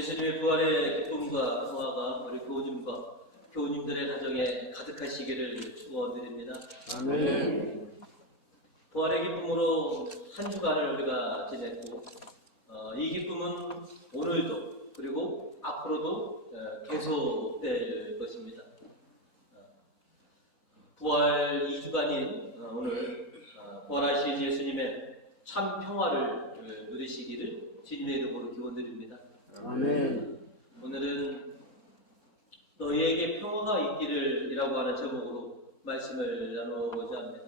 예수님의 부활의 기쁨과 평화가 우리 교우님과 교우님들의 가정에 가득하시기를 축원드립니다. 아멘. 부활의 기쁨으로 한 주간을 우리가 지냈고 이 기쁨은 오늘도 그리고 앞으로도 계속될 것입니다. 부활 2주간인 오늘 부활하신 예수님의 참 평화를 누리시기를 주님의 이름으로 기원드립니다. 아멘. 오늘은 너희에게 평화가 있기를 이라고 하는 제목으로 말씀을 나누고자 합니다.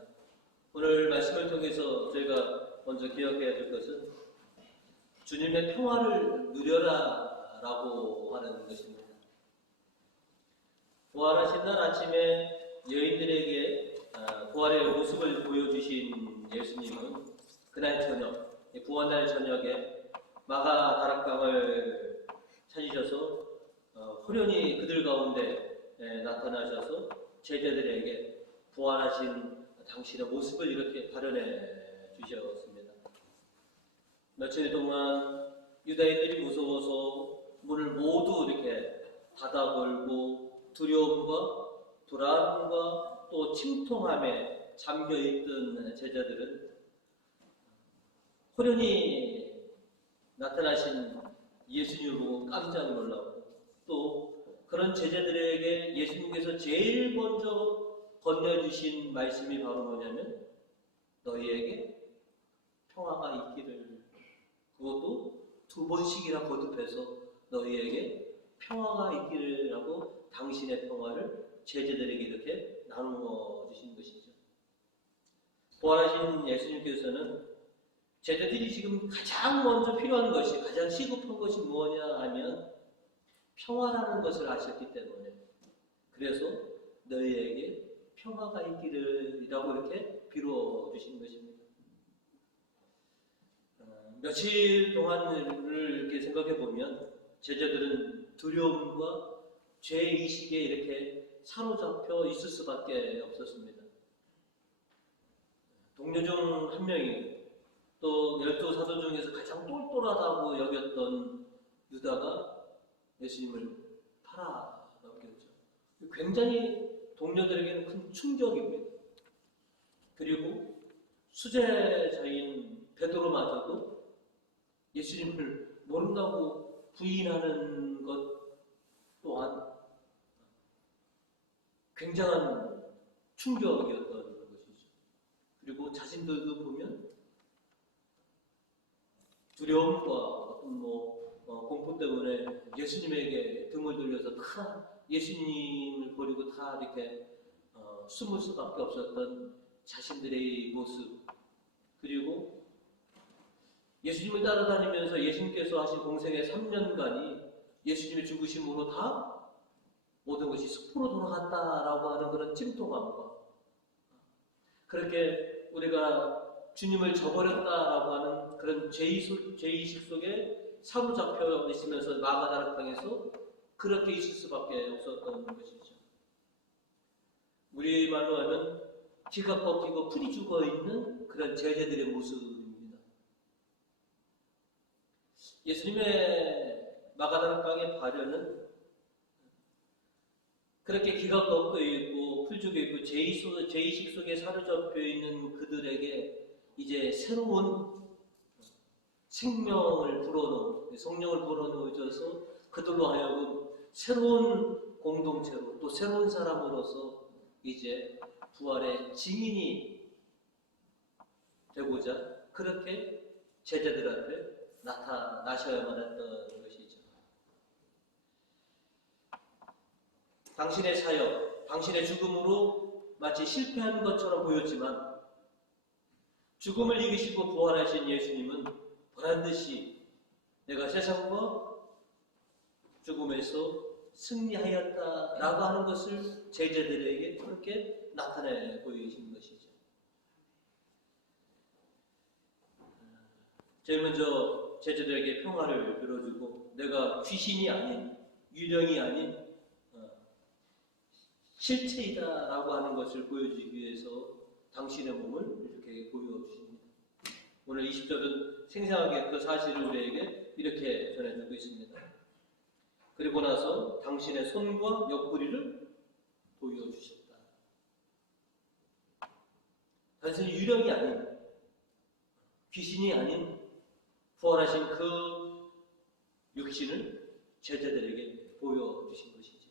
오늘 말씀을 통해서 저희가 먼저 기억해야 될 것은 주님의 평화를 누려라 라고 하는 것입니다. 부활하신 날 아침에 여인들에게 부활의 모습을 보여주신 예수님은 그날 저녁, 부활날 저녁에 마가 다락방을 찾으셔서 호련히 그들 가운데 나타나셔서 제자들에게 부활하신 당신의 모습을 이렇게 발현해 주셨습니다. 며칠 동안 유다인들이 무서워서 문을 모두 이렇게 닫아걸고 두려움과 불안과 또 침통함에 잠겨있던 제자들은 호련히 나타나신 예수님을 보고 깜짝 놀라고 또 그런 제자들에게 예수님께서 제일 먼저 건네주신 말씀이 바로 뭐냐면 너희에게 평화가 있기를, 그것도 2번씩이나 거듭해서 너희에게 평화가 있기를 하고 당신의 평화를 제자들에게 이렇게 나누어 주신 것이죠. 부활하신 예수님께서는 제자들이 지금 가장 먼저 필요한 것이, 가장 시급한 것이 뭐냐 하면 평화라는 것을 아셨기 때문에, 그래서 너희에게 평화가 있기를 이라고 이렇게 빌어주신 것입니다. 며칠 동안을 이렇게 생각해 보면 제자들은 두려움과 죄의식에 이렇게 사로잡혀 있을 수밖에 없었습니다. 동료 중 한 명이 또 12사도 중에서 가장 똘똘하다고 여겼던 유다가 예수님을 팔아넘겼죠. 굉장히 동료들에게는 큰 충격입니다. 그리고 수제자인 베드로마저도 예수님을 모른다고 부인하는 것 또한 굉장한 충격이었던 것이죠. 그리고 자신들도 보면 두려움과 공포 때문에 예수님에게 등을 돌려서 다 예수님을 버리고 다 이렇게 숨을 수밖에 없었던 자신들의 모습, 그리고 예수님을 따라다니면서 예수님께서 하신 공생의 3년간이 예수님의 죽으심으로 다 모든 것이 숲으로 돌아갔다라고 하는 그런 찜통함과, 그렇게 우리가 주님을 저버렸다라고 하는 그런 죄의식 속에 사로잡혀 있으면서 마가다락방에서 그렇게 있을 수밖에 없었던 것이죠. 우리말로 하면 기가 꺾이고 풀이 죽어있는 그런 제자들의 모습입니다. 예수님의 마가다락방의 발현은 그렇게 기가 꺾여 있고 풀 죽어 있고 죄의식 속에 사로잡혀 있는 그들에게 이제 새로운 생명을 불어넣어, 성령을 불어넣어줘서 그들로 하여금 새로운 공동체로 또 새로운 사람으로서 이제 부활의 증인이 되고자 그렇게 제자들한테 나타나셔야만 했던 것이죠. 당신의 사역, 당신의 죽음으로 마치 실패한 것처럼 보였지만 죽음을 이기시고 부활하신 예수님은 보란듯이 내가 세상과 죽음에서 승리하였다라고 하는 것을 제자들에게 그렇게 나타내 보이신 것이죠. 제일 먼저 제자들에게 평화를 빌어주고 내가 귀신이 아닌, 유령이 아닌 실체이다라고 하는 것을 보여주기 위해서 당신의 몸을 이렇게 보여주십니다. 오늘 20절은 생생하게 그 사실을 우리에게 이렇게 전해주고 있습니다. 그리고 나서 당신의 손과 옆구리를 보여주셨다. 단순히 유령이 아닌, 귀신이 아닌 부활하신 그 육신을 제자들에게 보여주신 것이지.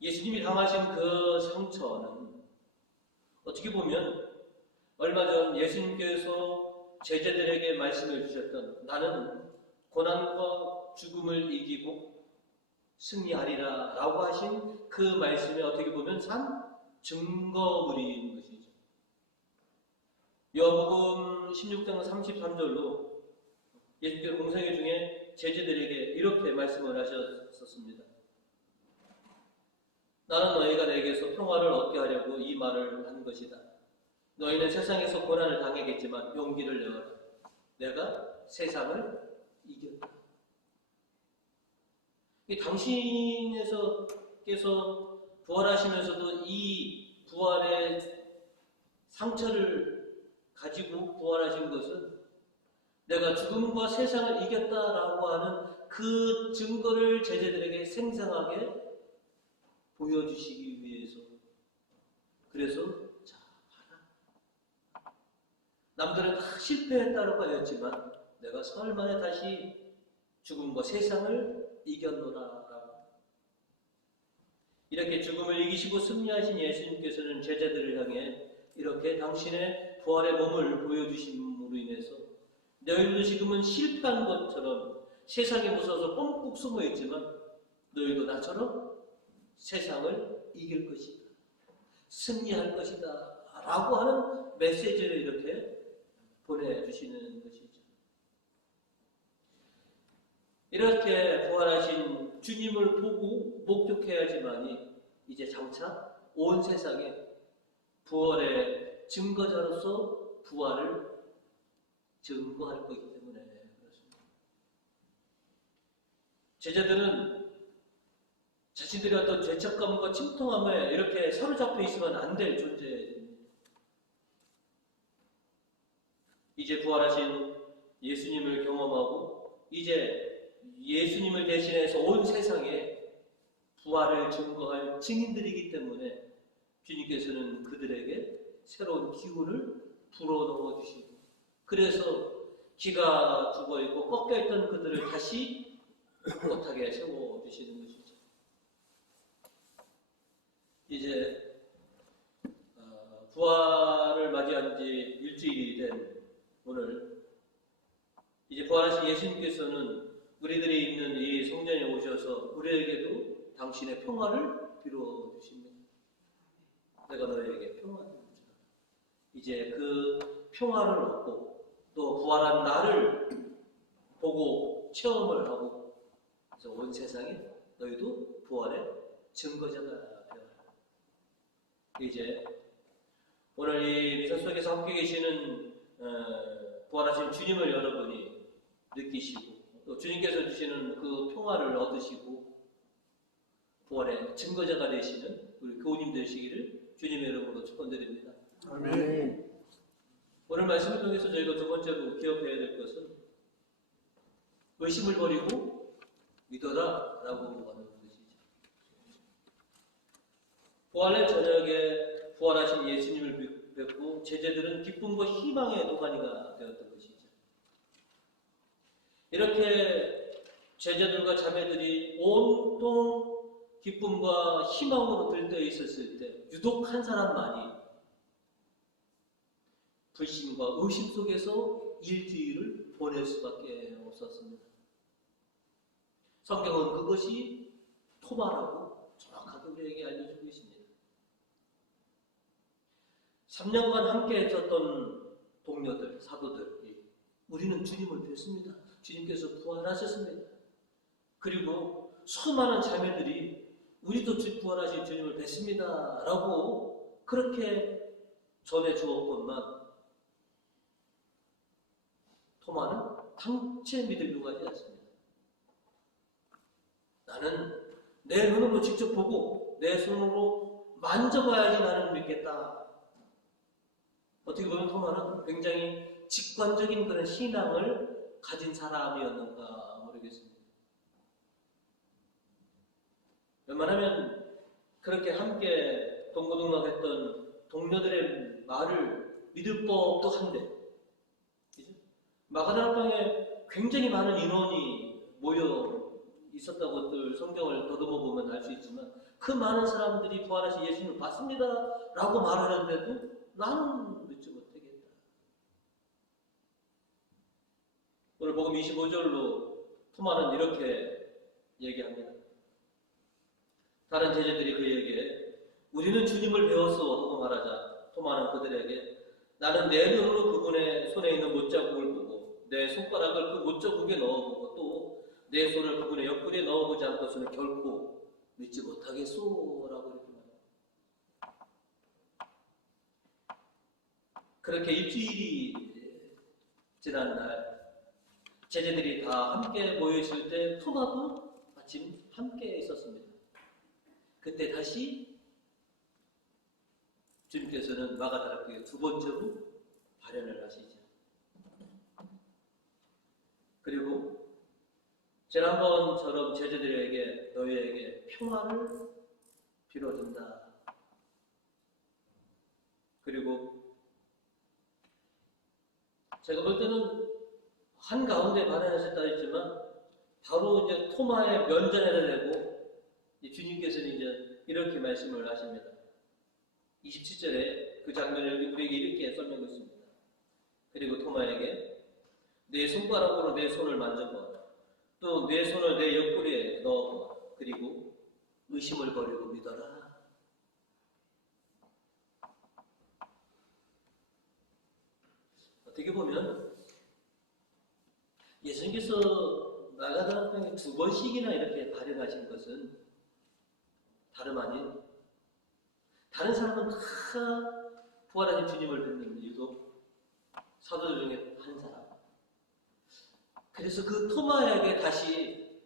예수님이 당하신 그 상처는 어떻게 보면 얼마 전 예수님께서 제자들에게 말씀해 주셨던 나는 고난과 죽음을 이기고 승리하리라 라고 하신 그 말씀에 어떻게 보면 산 증거물인 것이죠. 요한복음 16장 33절로 예수께서 공생애 중에 제자들에게 이렇게 말씀을 하셨었습니다. 나는 너희가 내게서 평화를 얻게 하려고 이 말을 한 것이다. 너희는 세상에서 고난을 당하겠지만 용기를 내어라. 내가 세상을 이겼다. 당신께서 부활하시면서도 이 부활의 상처를 가지고 부활하신 것은 내가 죽음과 세상을 이겼다라고 하는 그 증거를 제자들에게 생생하게 보여주시기 위해서. 그래서 자, 봐라. 남들은 다 실패했다라고 하였지만 내가 사흘 만에 다시 죽음과 세상을 이겼노라라고. 이렇게 죽음을 이기시고 승리하신 예수님께서는 제자들을 향해 이렇게 당신의 부활의 몸을 보여주심으로 인해서 너희도 지금은 실패한 것처럼 세상에 무서워서 뻥꾹 숨어 있지만 너희도 나처럼 세상을 이길 것이다. 승리할 것이다. 라고 하는 메시지를 이렇게 보내주시는 것이죠. 이렇게 부활하신 주님을 보고 목격해야지만이 이제 장차 온 세상에 부활의 증거자로서 부활을 증거할 거기 때문에 그렇습니다. 제자들은 자신들의 어떤 죄책감과 침통함에 이렇게 사로잡혀 있으면 안 될 존재입니다. 이제 부활하신 예수님을 경험하고 이제 예수님을 대신해서 온 세상에 부활을 증거할 증인들이기 때문에 주님께서는 그들에게 새로운 기운을 불어넣어 주시고 그래서 기가 죽어있고 꺾여있던 그들을 다시 꼿하게 세워주시는 것이죠. 이제 부활을 맞이한 지 일주일이 된 오늘 이제 부활하신 예수님께서는 우리들이 있는 이 성전에 오셔서 우리에게도 당신의 평화를 빌어주십니다. 내가 너희에게 평화를 주라. 이제 그 평화를 얻고 또 부활한 나를 보고 체험을 하고 그래서 온 세상에 너희도 부활의 증거자가 되어라. 이제 오늘 이 미사 속에서 함께 계시는 부활하신 주님을 여러분이 느끼시고 또 주님께서 주시는 그 평화를 얻으시고 부활의 증거자가 되시는 우리 교우님 되시기를 주님의 이름으로 축원드립니다. 아멘. 오늘 말씀을 통해서 저희가 두 번째로 기억해야 될 것은 의심을 버리고 믿어라 라고 하는 것이죠. 부활의 저녁에 부활하신 예수님을 뵙고 제자들은 기쁨과 희망의 도가니가 되었던 것이죠. 이렇게 제자들과 자매들이 온통 기쁨과 희망으로 들떠 있었을 때 유독 한 사람만이 불신과 의심 속에서 일주일을 보낼 수밖에 없었습니다. 성경은 그것이 토마라고 정확하게 우리에게 알려주고 있습니다. 3년간 함께 있었던 동료들, 사도들, 우리는 주님을 뵀습니다. 주님께서 부활하셨습니다. 그리고 수많은 자매들이 우리도 부활하신 주님을 뵀습니다. 라고 그렇게 전해주었건만 토마는 당체 믿으려고 하지 않습니다. 나는 내 눈으로 직접 보고 내 손으로 만져봐야지 나는 믿겠다. 어떻게 보면 토마는 굉장히 직관적인 그런 신앙을 가진 사람이었는가 모르겠습니다. 웬만하면 그렇게 함께 동고동락했던 동료들의 말을 믿을 법도 한데, 그죠? 마가다락방에 굉장히 많은 인원이 모여 있었다고들 성경을 더듬어 보면 알 수 있지만, 그 많은 사람들이 부활하신 예수님을 봤습니다 라고 말하는데도 나는 믿지 못하겠다. 오늘 복음 25절로 토마는 이렇게 얘기합니다. 다른 제자들이 그에게 우리는 주님을 배웠어 하고 말하자 토마는 그들에게 나는 내 눈으로 그분의 손에 있는 못자국을 보고 내 손가락을 그 못자국에 넣어보고 또 내 손을 그분의 옆구리에 넣어보지 않고서는 결코 믿지 못하겠소 라고 이렇게 말합니다. 그렇게 일주일이 지난 날 제자들이 다 함께 모여있을 때 토마도 마침 함께 있었습니다. 그때 다시 주님께서는 마가다락방에 두 번째로 발현을 하시죠. 그리고 지난번처럼 제자들에게 너희에게 평화를 빌어준다. 그리고 제가 볼 때는 한가운데 발현하셨다 했지만 바로 이제 토마의 면전에를 내고 주님께서는 이제 이렇게 말씀을 하십니다. 27절에 그 장면을 우리에게 이렇게 설명했습니다. 그리고 토마에게 내 손가락으로 내 손을 만져봐. 또 내 손을 내 옆구리에 넣어봐. 그리고 의심을 버리고 믿어라. 어떻게 보면 예수님께서 마가다락방에 두 번씩이나 이렇게 발현하신 것은 다름 아닌 다른 사람은 다 부활하신 주님을 믿는 이유도 사도들 중에 한 사람. 그래서 그 토마에게 다시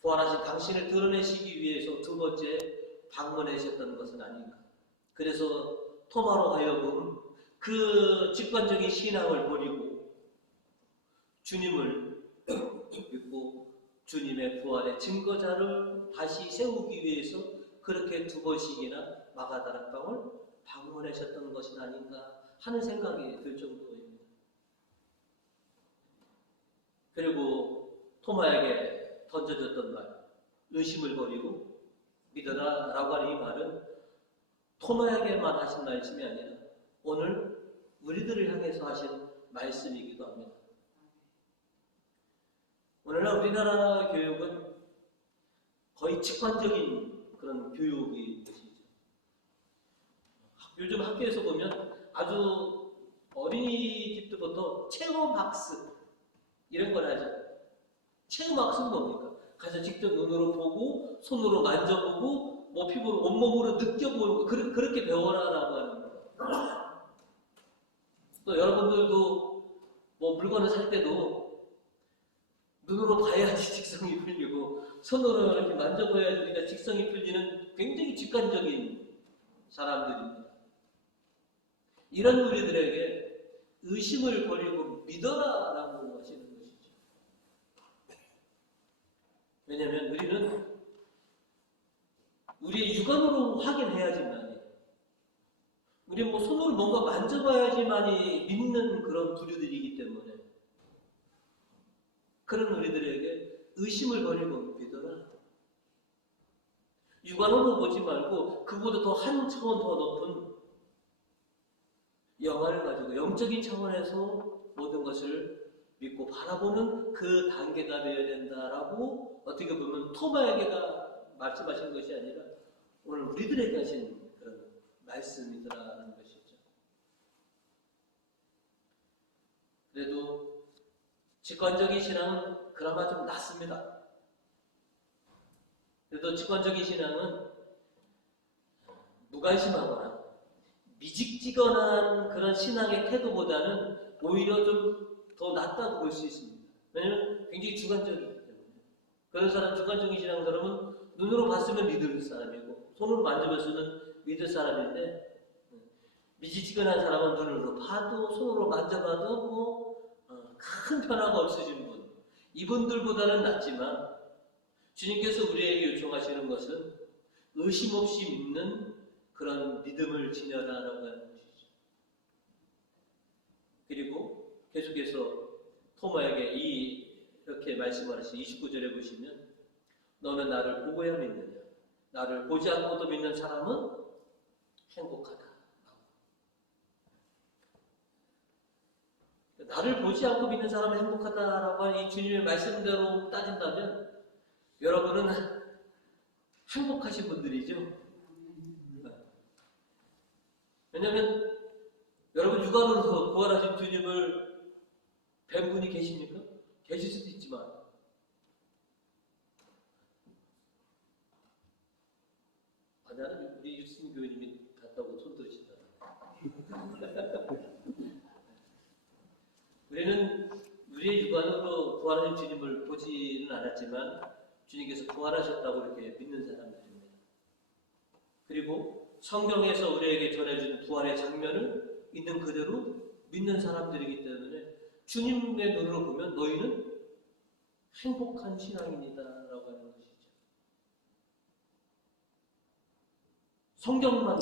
부활하신 당신을 드러내시기 위해서 두 번째 방문하셨던 것은 아닌가. 그래서 토마로 하여금 그 직관적인 신앙을 버리고 주님을 믿고 주님의 부활의 증거자를 다시 세우기 위해서 그렇게 두 번씩이나 마가다락방을 방문하셨던 것이 아닌가 하는 생각이 들 정도입니다. 그리고 토마에게 던져졌던 말, 의심을 버리고 믿어라 라고 하는 이 말은 토마에게만 하신 말씀이 아니라 오늘 우리들을 향해서 하신 말씀이기도 합니다. 오늘날 우리나라 교육은 거의 직관적인 그런 교육이 것이죠. 요즘 학교에서 보면 아주 어린이집부터 체험학습 이런 걸 하죠. 체험학습은 뭡니까? 가서 직접 눈으로 보고 손으로 만져보고 뭐 피부로 온몸으로 느껴보고 그렇게 배워라라고 하는 거예요. 또 여러분들도 뭐 물건을 살 때도 눈으로 봐야지 직성이 풀리고 손으로 이렇게 만져봐야지 우리가 직성이 풀리는 굉장히 직관적인 사람들입니다. 이런 우리들에게 의심을 버리고 믿어라라고 하시는 것이죠. 왜냐하면 우리는 우리의 육안으로 확인해야지만, 우리 뭐 손으로 뭔가 만져봐야지만이 믿는 그런 부류들이기 때문에 그런 우리들에게 의심을 버리고 믿어라. 육안으로 보지 말고 그보다 더 한 차원 더 높은 영화를 가지고 영적인 차원에서 모든 것을 믿고 바라보는 그 단계가 되어야 된다라고 어떻게 보면 토마에게가 말씀하신 것이 아니라 오늘 우리들에게 하신 그런 말씀이더라는 것이죠. 그래도 직관적인 신앙은 그나마 좀 낫습니다. 그래도 직관적인 신앙은 무관심하거나 미직지근한 그런 신앙의 태도보다는 오히려 좀 더 낫다고 볼 수 있습니다. 왜냐하면 굉장히 주관적이기 때문에. 그런 사람, 주관적인 신앙 사람은 눈으로 봤으면 믿을 사람이고 손으로 만져봤으면 믿을 사람인데, 미직지근한 사람은 눈으로 봐도 손으로 만져봐도 뭐 큰 변화가 없으신 분, 이분들보다는 낫지만 주님께서 우리에게 요청하시는 것은 의심 없이 믿는 그런 믿음을 지녀라라고 하는 것이죠. 그리고 계속해서 토마에게 이렇게 말씀을 하시 29절에 보시면 너는 나를 보고야 믿느냐? 나를 보지 않고도 믿는 사람은 행복하다. 나를 보지 않고 믿는 사람은 행복하다라고 하는 이 주님의 말씀대로 따진다면 여러분은 행복하신 분들이죠. 왜냐하면 여러분 육안으로 부활하신 주님을 뵌 분이 계십니까? 계실 수도 있지만 나는 우리 유승 교수님이 갔다고 손 들으신다. 우리는 우리의 육안으로 부활하신 주님을 보지는 않았지만 주님께서 부활하셨다고 이렇게 믿는 사람들입니다. 그리고 성경에서 우리에게 전해준 부활의 장면을 있는 그대로 믿는 사람들이기 때문에 주님의 눈으로 보면 너희는 행복한 신앙입니다 라고 하는 것이죠. 성경만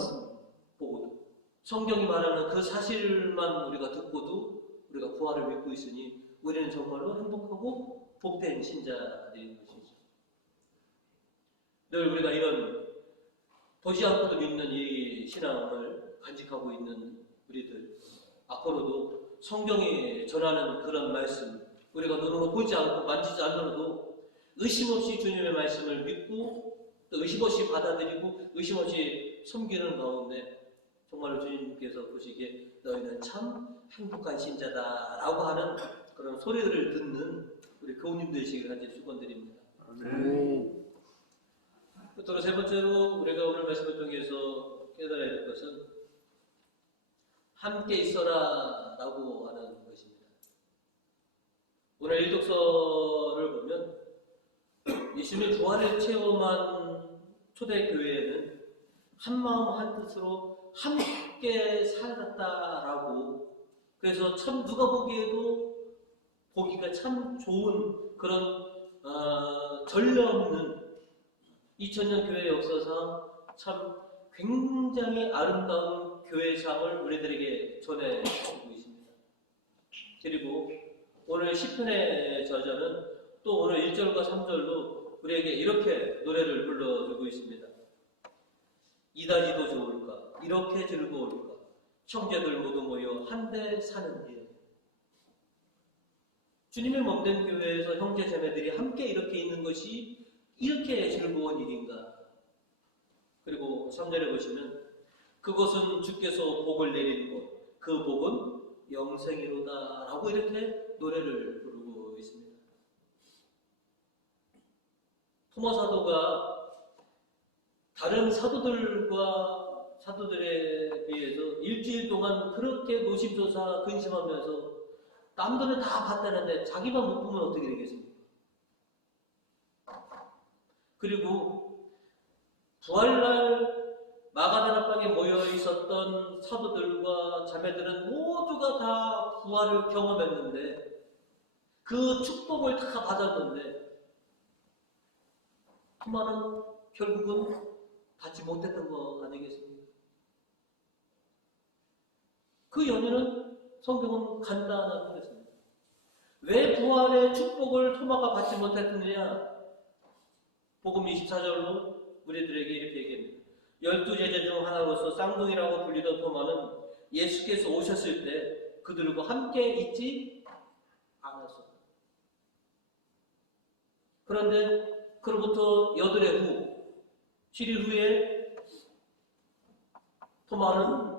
보고도 성경이 말하는 그 사실만 우리가 듣고도 우리가 부활을 믿고 있으니 우리는 정말로 행복하고 복된 신자가 되는 것이죠. 늘 우리가 이런 보지 않고도 믿는 이 신앙을 간직하고 있는 우리들 앞으로도 성경이 전하는 그런 말씀 우리가 눈으로 보지 않고 만지지 않더라도 의심 없이 주님의 말씀을 믿고 또 의심 없이 받아들이고 의심 없이 섬기는 가운데 정말로 주님께서 보시기에 너희는 참 행복한 신자다라고 하는 그런 소리를 듣는 우리 교우님 되시길 간절히 축원드립니다. 아멘. 또 세 번째로 우리가 오늘 말씀을 통해서 깨달아야 될 것은 함께 있어라 라고 하는 것입니다. 오늘 일독서를 보면 예수님의 부활을 체험한 초대교회에는 한마음 한뜻으로 함께 살았다라고 그래서 참 누가 보기에도 보기가 참 좋은 그런 전례 없는 2000년 교회 역사상 참 굉장히 아름다운 교회상을 우리들에게 전해주고 있습니다. 그리고 오늘 시편의 저자는 또 오늘 1절과 3절로 우리에게 이렇게 노래를 불러주고 있습니다. 이다지도 좋을까? 이렇게 즐거울까? 형제들 모두 모여 한데 사는 일. 주님의 몸된 교회에서 형제 자매들이 함께 이렇게 있는 것이 이렇게 즐거운 일인가? 그리고 3절에 보시면 그곳은 주께서 복을 내리는 곳, 그 복은 영생이로다 라고 이렇게 노래를 부르고 있습니다. 토마 사도가 다른 사도들에 비해서 일주일 동안 그렇게 노심초사 근심하면서 남들은 다 봤다는데 자기만 못 보면 어떻게 되겠습니까? 그리고 부활날 마가다나방에 모여 있었던 사도들과 자매들은 모두가 다 부활을 경험했는데 그 축복을 다 받았는데 토마는 결국은 받지 못했던 거 아니겠습니까? 그 연유는 성경은 간단하게 했습니다. 왜 부활의 축복을 토마가 받지 못했느냐? 복음 24절로 우리들에게 이렇게 얘기합니다. 12제자 중 하나로서 쌍둥이라고 불리던 토마는 예수께서 오셨을 때 그들과 함께 있지 않았습니다. 그런데 그로부터 8해 후 7일 후에 토마는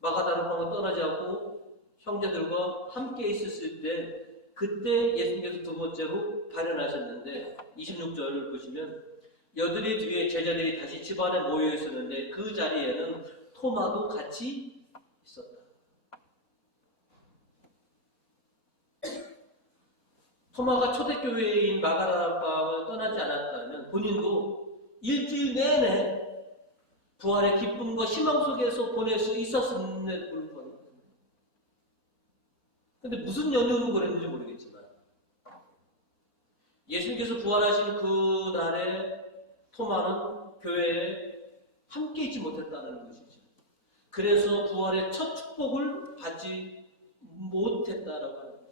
마가다나방을 떠나지 않고 형제들과 함께 있었을 때 그때 예수님께서 두 번째로 발현하셨는데 26절을 보시면 8일 뒤에 제자들이 다시 집안에 모여 있었는데 그 자리에는 토마도 같이 있었다. 토마가 초대교회인 마가다나방을 떠나지 않았다면 본인도 일주일 내내 부활의 기쁨과 희망 속에서 보낼 수 있었음에도 불구하고 근데 무슨 연유로 그랬는지 모르겠지만 예수님께서 부활하신 그 날에 토마는 교회에 함께 있지 못했다는 것이죠. 그래서 부활의 첫 축복을 받지 못했다라고 하는 거죠.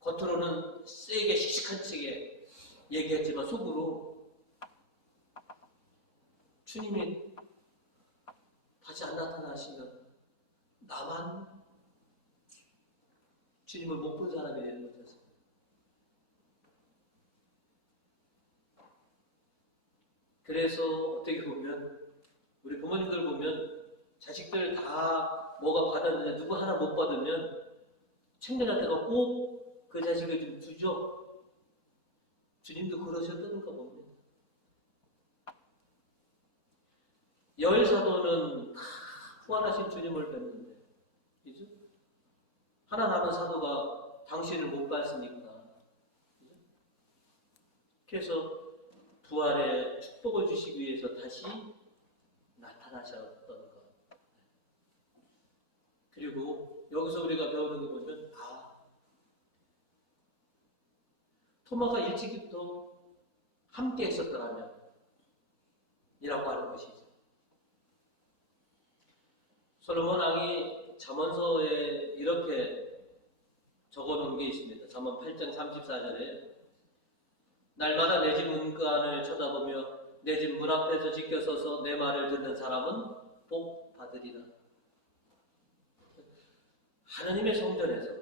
겉으로는 세게 씩씩한 척에 얘기했지만 속으로 주님이 다시 안 나타나시면 나만 주님을 못 본 사람이 되는 거죠. 그래서 어떻게 보면 우리 부모님들 보면 자식들 다 뭐가 받았는데 누구 하나 못 받으면 챙겨놨다가 꼭 그 자식을 좀 주죠. 주님도 그러셨던가 봅니다. 열 사도는 다 부활하신 주님을 뵀는데, 그죠? 하나 남은 사도가 당신을 못 봤으니까, 그죠? 그래서 부활의 축복을 주시기 위해서 다시 나타나셨던 것. 그리고 여기서 우리가 배우는 거 보면, 토마가 일찍부터 함께 했었더라면 이라고 하는 것이죠. 솔로몬 왕이 잠언서에 이렇게 적어놓은 게 있습니다. 잠언 8장 34절에 날마다 내 집 문간을 쳐다보며 내 집 문 앞에서 지켜서서 내 말을 듣는 사람은 복 받으리라. 하나님의 성전에서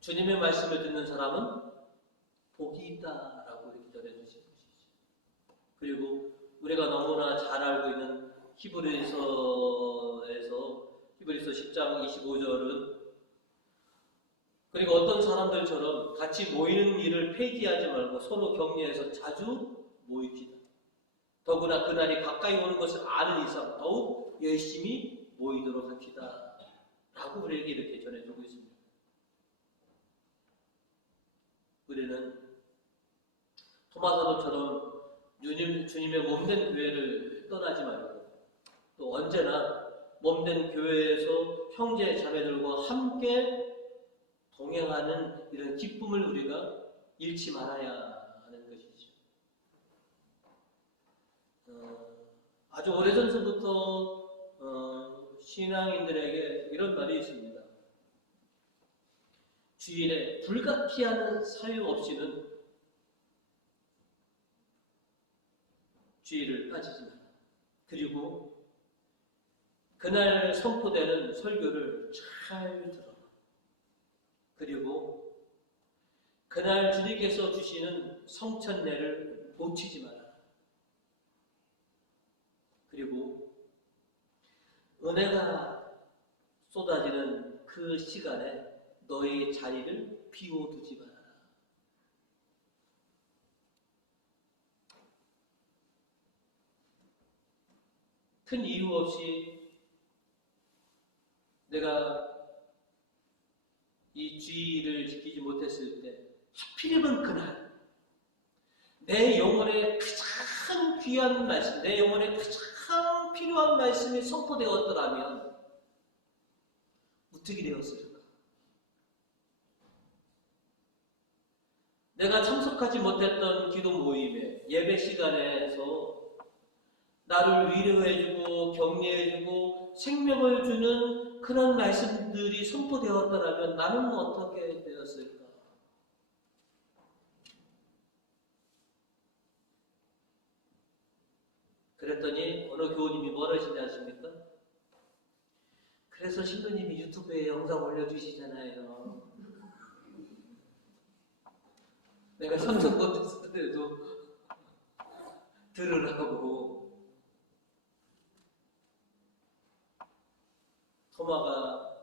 주님의 말씀을 듣는 사람은 복이 있다라고 이렇게 전해주신 것이죠. 그리고 우리가 너무나 잘 알고 있는 히브리서 10장 25절은 그리고 어떤 사람들처럼 같이 모이는 일을 폐기하지 말고 서로 격려해서 자주 모입시다. 더구나 그날이 가까이 오는 것을 아는 이상 더욱 열심히 모이도록 합시다. 라고 우리에게 이렇게 전해주고 있습니다. 우리는 토마사도처럼 주님의 몸된 교회를 떠나지 말고 또 언제나 몸된 교회에서 형제 자매들과 함께 동행하는 이런 기쁨을 우리가 잃지 말아야 하는 것이죠. 아주 오래전부터 신앙인들에게 이런 말이 있습니다. 주일에 불가피하는 사유 없이는 주일을 빠지지 마라. 그리고 그날 선포되는 설교를 잘 들어라. 그리고 그날 주님께서 주시는 성천례를 놓치지 마라. 그리고 은혜가 쏟아지는 그 시간에 너의 자리를 비워두지 마라. 큰 이유 없이 내가 이 주의를 지키지 못했을 때 하필이면 그날 내 영혼에 가장 귀한 말씀, 내 영혼에 가장 필요한 말씀이 선포되었더라면 어떻게 되었을까? 내가 참석하지 못했던 기도 모임에 예배 시간에서 나를 위로해주고 격려해주고 생명을 주는 그런 말씀들이 선포되었더라면 나는 어떻게 되었을까? 그랬더니 어느 교우님이 뭐라시지 않습니까? 그래서 신부님이 유튜브에 영상 올려주시잖아요. 내가 참석 못했을 때도 들으라고. 토마가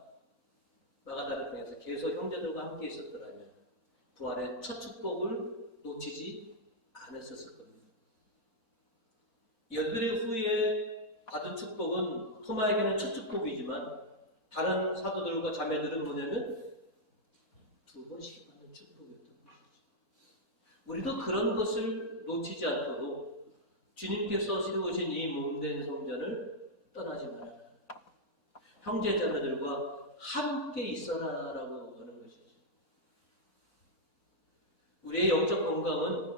마가다락방에서 계속 형제들과 함께 있었더라면 부활의 첫 축복을 놓치지 않았었을 겁니다. 열흘 후에 받은 축복은 토마에게는 첫 축복이지만 다른 사도들과 자매들은 뭐냐면 두 번씩 받는 축복이었던 것이죠. 우리도 그런 것을 놓치지 않도록 주님께서 세우신 이 몸된 성전을 떠나지 말아라. 형제자매들과 함께 있어라라고 하는 것이죠. 우리의 영적 건강은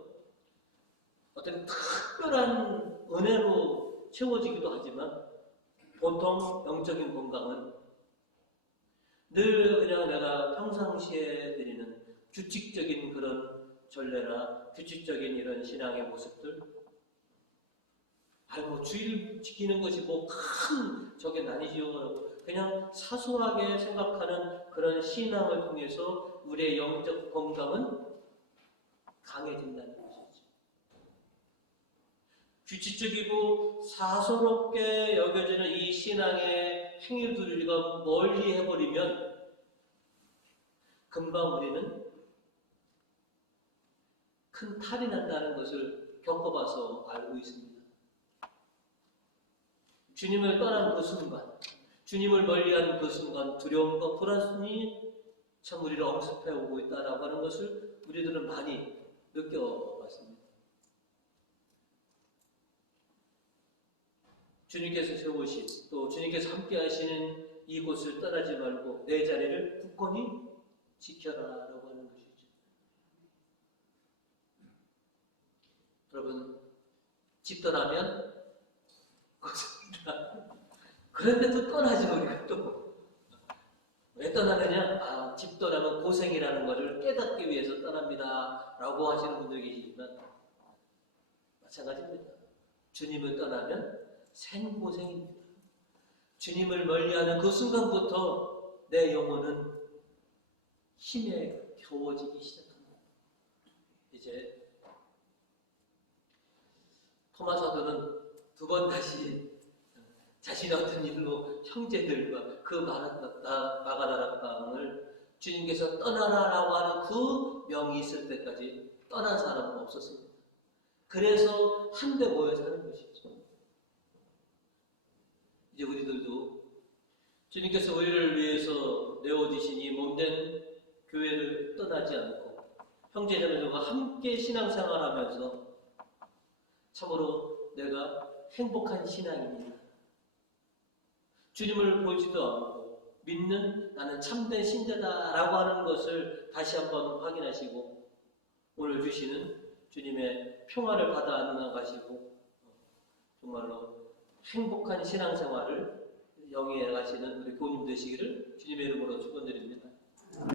어떤 특별한 은혜로 채워지기도 하지만 보통 영적인 건강은 늘 그냥 내가 평상시에 드리는 규칙적인 그런 전례나 규칙적인 이런 신앙의 모습들, 뭐 주일 지키는 것이 뭐 큰 저게 아니지요. 그냥 사소하게 생각하는 그런 신앙을 통해서 우리의 영적 건강은 강해진다는 것이죠. 규칙적이고 사소롭게 여겨지는 이 신앙의 행위들을 우리가 멀리 해버리면 금방 우리는 큰 탈이 난다는 것을 겪어봐서 알고 있습니다. 주님을 떠난 그 순간, 주님을 멀리하는 그 순간 두려움과 불안이 참 우리를 엄습해 오고 있다라고 하는 것을 우리들은 많이 느껴봤습니다. 주님께서 세우신 또 주님께서 함께 하시는 이곳을 떠나지 말고 내 자리를 굳건히 지켜라라고 하는 것이죠. 여러분, 집 떠나면 고생이다. 그런데도 떠나죠. 우리가 또 왜 떠나느냐? 집 떠나면 고생이라는 것을 깨닫기 위해서 떠납니다 라고 하시는 분들이 계시지만 마찬가지입니다. 주님을 떠나면 생고생입니다. 주님을 멀리하는 그 순간부터 내 영혼은 힘에 겨워지기 시작합니다. 이제 토마 사도는 두 번 다시 자신의 어떤 일로 형제들과 그 마가다락방을 주님께서 떠나라라고 하는 그 명이 있을 때까지 떠난 사람은 없었습니다. 그래서 한데 모여 사는 것이죠. 이제 우리들도 주님께서 우리를 위해서 내어주신 이 몸된 교회를 떠나지 않고 형제자매들과 함께 신앙생활하면서 참으로 내가 행복한 신앙입니다. 주님을 보지도 않고 믿는 나는 참된 신자다라고 하는 것을 다시 한번 확인하시고 오늘 주시는 주님의 평화를 받아 나가시고 정말로 행복한 신앙생활을 영위해 가시는 우리 교우님 되시기를 주님의 이름으로 축원드립니다.